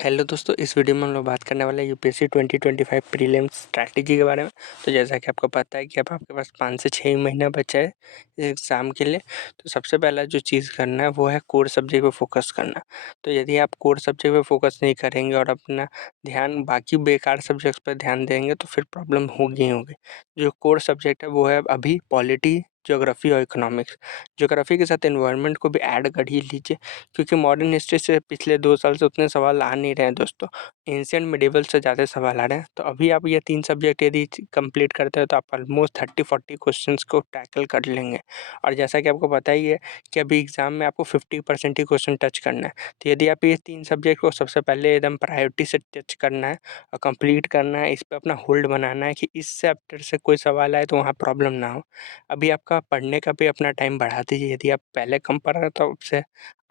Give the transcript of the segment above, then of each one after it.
Hello दोस्तों, इस video में हम लोग बात करने वाले हैं यूपीएससी 2025 प्रीलिम्स स्ट्रैटेजी के बारे में। तो जैसा कि आपको पता है कि अब आपके पास 5 से 6 महीना बचा है इस एग्ज़ाम के लिए। तो सबसे पहला जो चीज़ करना है वो है कोर सब्जेक्ट पे फोकस करना। तो यदि आप कोर सब्जेक्ट पे फोकस नहीं करेंगे और अपना ध्यान बाकी बेकार सब्जेक्ट्स पर ध्यान देंगे तो फिर प्रॉब्लम होगी ही होगी। जो कोर सब्जेक्ट है वो है अभी पॉलिटी, ज्योग्राफी और इकोनॉमिक्स। ज्योग्राफी के साथ एनवायरनमेंट को भी ऐड कर ही लीजिए, क्योंकि मॉडर्न हिस्ट्री से पिछले 2 साल से उतने सवाल आ नहीं रहे हैं दोस्तों। एंशिएंट मिडिवल से ज़्यादा सवाल आ रहे हैं। तो अभी आप ये 3 सब्जेक्ट यदि कंप्लीट करते हो तो आप ऑलमोस्ट 30-40 क्वेश्चंस को टैकल कर लेंगे। और जैसा कि आपको पता ही है कि अभी एग्ज़ाम में आपको 50% ही क्वेश्चन टच करना है। तो यदि आप ये 3 सब्जेक्ट को सबसे पहले एकदम प्रायोरिटी से टच करना है और कंप्लीट करना है, इस पे अपना होल्ड बनाना है कि इस चैप्टर से कोई सवाल आए तो वहाँ प्रॉब्लम ना हो। अभी आपका पढ़ने का भी अपना टाइम बढ़ा दीजिए। यदि आप पहले कम पढ़ रहे हो तो उससे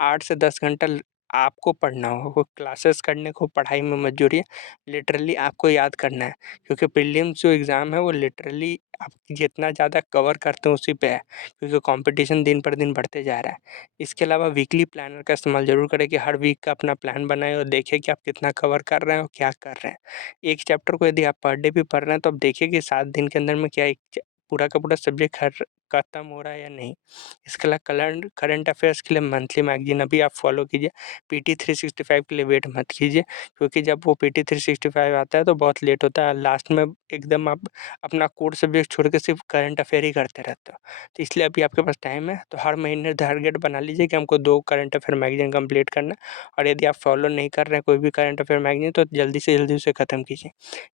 8 से 10 घंटा आपको पढ़ना होगा। कोई क्लासेस करने को पढ़ाई में मत जोड़िए, लिटरली आपको याद करना है, क्योंकि प्रीलिम्स जो एग्ज़ाम है वो लिटरली आप जितना ज़्यादा कवर करते हैं उसी पे है, क्योंकि कंपटीशन दिन पर दिन बढ़ते जा रहा है। इसके अलावा वीकली प्लानर का इस्तेमाल ज़रूर करें कि हर वीक का अपना प्लान बनाएँ और देखें कि आप कितना कवर कर रहे हैं और क्या कर रहे हैं। एक चैप्टर को यदि आप पर डे भी पढ़ रहे हैं तो आप देखिए कि 7 दिन के अंदर में क्या एक पूरा का पूरा सब्जेक्ट खत्म हो रहा है या नहीं। इसके अलावा करंट अफेयर्स के लिए मंथली मैगज़ीन अभी आप फॉलो कीजिए। पीटी 365 के लिए वेट मत कीजिए, क्योंकि जब वो पीटी 365 आता है तो बहुत लेट होता है। लास्ट में एकदम आप अपना कोर सब्जेक्ट छोड़ के सिर्फ करंट अफेयर ही करते रहते हो। तो इसलिए अभी आपके पास टाइम है, तो हर महीने टारगेट बना लीजिए कि हमको 2 करंट अफेयर मैगज़ीन कंप्लीट करना है। और यदि आप फॉलो नहीं कर रहे हैं कोई भी करंट अफेयर मैगज़ीन तो जल्दी से जल्दी उसे ख़त्म कीजिए।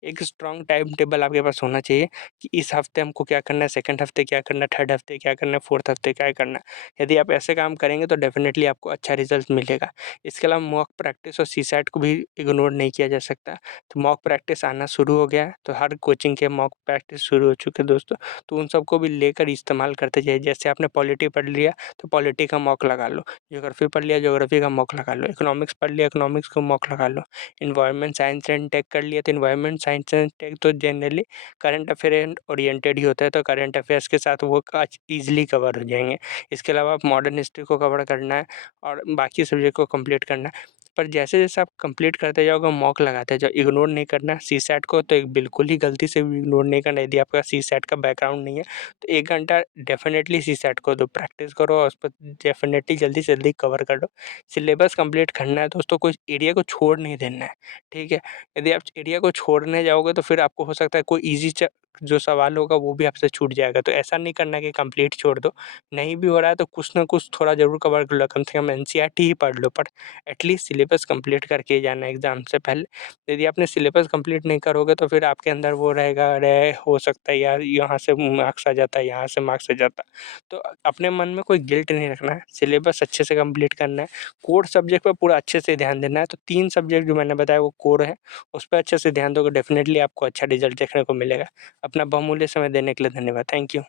एक स्ट्रॉन्ग टाइम टेबल आपके पास होना चाहिए कि इस हफ्ते हमको क्या करना है, सेकंड हफ्ते क्या करना है, थर्ड हफ्ते क्या करना है, फोर्थ हफ्ते क्या करना है। यदि आप ऐसे काम करेंगे तो डेफ़िनेटली आपको अच्छा रिज़ल्ट मिलेगा। इसके अलावा मॉक प्रैक्टिस और सीसैट को भी इग्नोर नहीं किया जा सकता। तो मॉक प्रैक्टिस आना शुरू हो गया है, तो हर कोचिंग के मॉक प्रैक्टिस शुरू हो चुके हैं दोस्तों। तो उन सबको भी लेकर इस्तेमाल करते जाइए। जैसे आपने पॉलिटी पढ़ लिया तो पॉलिटी का मॉक लगा लो, ज्योग्राफी पढ़ लिया ज्योग्राफी का मॉक लगा लो, इकोनॉमिक्स पढ़ लिया इकोनॉमिक्स का मॉक लगा लो, एनवायरनमेंट साइंस एंड टेक कर लिया तो एनवायरनमेंट साइंस एंड टेक तो जनरली करंट अफेयर ओरिएंटेड ही होता है, तो करंट अफेयर्स के साथ वो आज ईज़िली कवर हो जाएँगे। इसके अलावा आप मॉडर्न हिस्ट्री को कवर करना है और बाकी सब्जेक्ट को कंप्लीट करना है। पर जैसे-जैसे आप कंप्लीट करते जाओगे, मॉक लगाते जाओ, इग्नोर नहीं करना है। सीसैट को तो एक बिल्कुल ही गलती से भी इग्नोर नहीं करना है। यदि आपका सीसैट का बैकग्राउंड नहीं है, तो 1 घंटा डेफ़िनेटली सीसैट को दो, प्रैक्टिस करो और उस पर डेफ़िनेटली जल्दी से जल्दी कवर कर लो। सिलेबस कंप्लीट करना है दोस्तों, कोई एरिया को छोड़ नहीं देना है, ठीक है? यदि आप एरिया को छोड़ने जाओगे तो फिर आपको हो सकता है कोई ईज़ी जो सवाल होगा वो भी आपसे छूट जाएगा। तो ऐसा नहीं करना कि कंप्लीट छोड़ दो। नहीं भी हो रहा है तो कुछ ना कुछ थोड़ा ज़रूर कवर कर लो, कम से कम एनसीईआरटी ही पढ़ लो, पर एटलीस्ट सिलेबस कंप्लीट करके ही जाना है एग्ज़ाम से पहले। यदि आपने सिलेबस कंप्लीट नहीं करोगे तो फिर आपके अंदर वो रहेगा, अरे हो सकता है यार यहाँ से मार्क्स आ जाता है, यहाँ से मार्क्स आ जाता। तो अपने मन में कोई गिल्ट नहीं रखना है, सिलेबस अच्छे से कंप्लीट करना है, कोर सब्जेक्ट पे पूरा अच्छे से ध्यान देना है। तो 3 सब्जेक्ट जो मैंने बताया वो कोर है, उस पे अच्छे से ध्यान दोगे डेफ़िनेटली आपको अच्छा रिज़ल्ट देखने को मिलेगा। अपना बहुमूल्य समय देने के लिए धन्यवाद। Thank you.